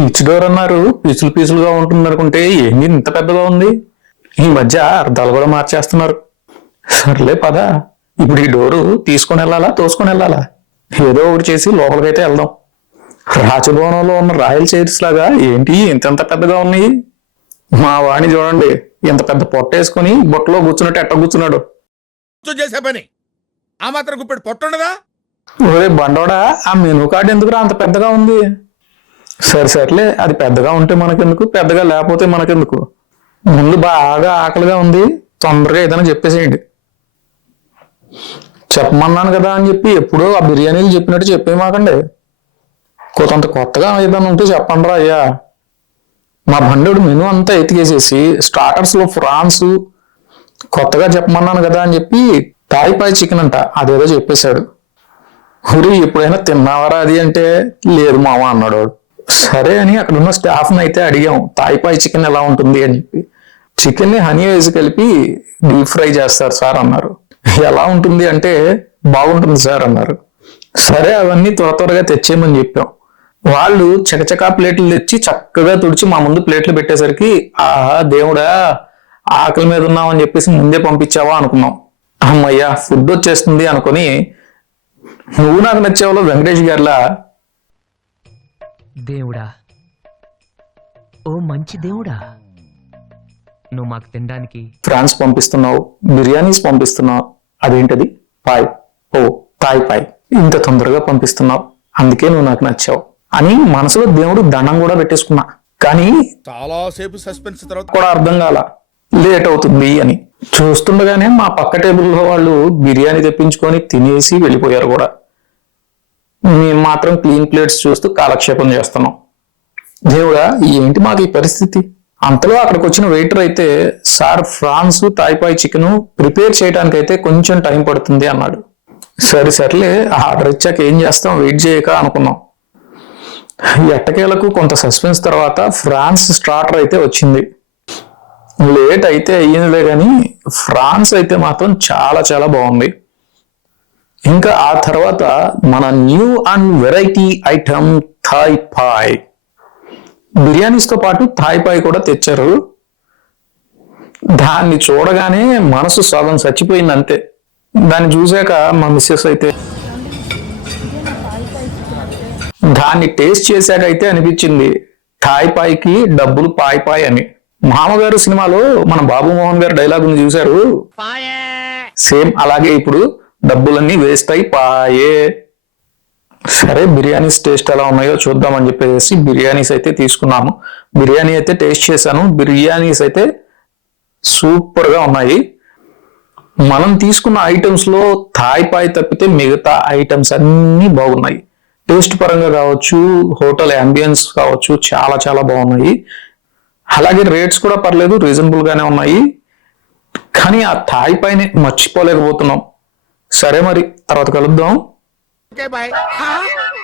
Beach door అన్నారు. పీసులు పీసులుగా ఉంటుంది అనుకుంటే ఏంది ఇంత పెద్దగా ఉంది. ఈ మధ్య అర్థాలు కూడా మార్చేస్తున్నారు. సర్లే పద. ఇప్పుడు ఈ డోరు తీసుకొని వెళ్ళాలా తోసుకొని వెళ్ళాలా? ఏదో ఒకటి చేసి లోపలికైతే వెళ్దాం. రాజభవనంలో ఉన్న రాయల్ చైర్స్ లాగా ఏంటి ఇంత పెద్దగా ఉన్నాయి? మా వాణి చూడండి. ఇంత పెద్ద పొట్ట వేసుకొని బొట్టలో కూర్చున్నట్టు ఎట్ట కూర్చున్నాడు. కూర్చో చేసే పని. ఆ మాత్రం గుప్పెడు పొట్టుండదా ఒరే బండోడా ఆ మెనూ కార్డు ఎందుకురా అంత పెద్దగా ఉంది? సరే సర్లే అది పెద్దగా ఉంటే మనకెందుకు? పెద్దగా లేకపోతే మనకెందుకు? ముందు బాగా ఆకలిగా ఉంది తొందరగా ఏదైనా చెప్పేసేయండి. చెప్పమన్నాను కదా అని చెప్పి ఎప్పుడో ఆ బిర్యానీలు చెప్పినట్టు చెప్పేమాకండి కొంత కొత్తగా ఏదైనా ఉంటే చెప్పండి రా అయ్యా. మా బండోడు మెను అంతా ఎతికేసేసి స్టార్టర్స్లో ఫ్రాన్స్ కొత్తగా చెప్పమన్నాను కదా అని చెప్పి తాయిపాయి చికెన్ అంట అదేదో చెప్పేశాడు. ఊరి ఎప్పుడైనా తిన్నావరా అది అంటే? లేదు మామ అన్నాడు వాడు. సరే అని అక్కడ ఉన్న స్టాఫ్ని అయితే అడిగాం తాయిపాయి చికెన్ ఎలా ఉంటుంది? అని. చెప్పి చికెన్ని హనీ వేసి కలిపి డీప్ ఫ్రై చేస్తారు సార్ అన్నారు. ఎలా ఉంటుంది అంటే బాగుంటుంది సార్ అన్నారు. సరే అవన్నీ త్వర త్వరగా తెచ్చేయమని చెప్పాం. వాళ్ళు చకచకా ప్లేట్లు తెచ్చి చక్కగా తుడిచి మా ముందు ప్లేట్లు పెట్టేసరికి ఆహా దేవుడా ఆకలి మీద ఉన్నామని చెప్పేసి ముందే పంపించావా అనుకున్నాం. అమ్మయ్యా ఫుడ్ వచ్చేస్తుంది అనుకొని నువ్వు నాకు నచ్చేవాళ్ళు వెంకటేష్ గారిలా దేవుడా? ఓ మంచి దేవుడా? నువ్వు మాకు తినడానికి ఫ్రాన్స్ పంపిస్తున్నావు బిర్యానీస్ పంపిస్తున్నావు అదేంటది? పాయ్. ఓ తాయ్ పాయ్. ఇంత తొందరగా పంపిస్తున్నావు అందుకే నువ్వు నాకు నచ్చావు. అని మనసులో దేవుడు దండం కూడా పెట్టేసుకున్నా. కానీ చాలా సేపు సస్పెన్స్ తర్వాత కూడా అర్థం కాల. లేట్ అవుతుంది అని. చూస్తుండగానే మా పక్క టేబుల్లో వాళ్ళు బిర్యానీ తెప్పించుకొని తినేసి వెళ్ళిపోయారు కూడా. మేము మాత్రం క్లీన్ ప్లేట్స్ చూస్తూ కాలక్షేపం చేస్తున్నాం. దేవుడా ఏంటి మాకు ఈ పరిస్థితి? అంతలో అక్కడికి వచ్చిన వెయిటర్ అయితే సార్ ఫ్రాన్స్ తాయిపాయి చికెన్ ప్రిపేర్ చేయడానికి అయితే కొంచెం టైం పడుతుంది అన్నాడు. సరే సర్లే ఆర్డర్ ఇచ్చాక ఏం చేస్తాం? వెయిట్ చేయక అనుకున్నాం. ఎట్టకేలకు కొంత సస్పెన్స్ తర్వాత ఫ్రాన్స్ స్టార్టర్ అయితే వచ్చింది. లేట్ అయితే అయ్యిందిలే కానీ ఫ్రాన్స్ అయితే మాత్రం చాలా చాలా బాగుంది. ఇంకా ఆ తర్వాత మన new and variety item Thai పాయ్ బిర్యానీస్తో పాటు థాయ్ పాయ్ కూడా తెచ్చారు. దాన్ని చూడగానే మనసు సగం చచ్చిపోయింది అంతే దాన్ని చూశాక మా మిస్సెస్ అయితే దాన్ని టేస్ట్ చేశాక అయితే అనిపించింది థాయ్ పాయ్కి డబ్బులు పాయ్ పాయ్ అని. మామగారు సినిమాలో మన బాబు మోహన్ గారు డైలాగ్ చూశారు. సేమ్ అలాగే ఇప్పుడు డబ్బులన్నీ వేస్ట్ అయిపోయే సరే బిర్యానీస్ టేస్ట్ ఎలా ఉన్నాయో చూద్దామని చెప్పేసి బిర్యానీస్ అయితే తీసుకున్నాము. బిర్యానీ అయితే టేస్ట్ చేశాను. బిర్యానీస్ అయితే సూపర్గా ఉన్నాయి. మనం తీసుకున్న ఐటమ్స్లో థాయ్ పాయ్ తప్పితే మిగతా ఐటమ్స్ అన్నీ బాగున్నాయి. టేస్ట్ పరంగా కావచ్చు హోటల్ అంబియన్స్ కావచ్చు చాలా చాలా బాగున్నాయి. అలాగే రేట్స్ కూడా పర్లేదు రీజనబుల్గానే ఉన్నాయి. కానీ ఆ థాయ్ పైనే మర్చిపోలేకపోతున్నాం. సరే మరి తర్వాత కలుద్దాం.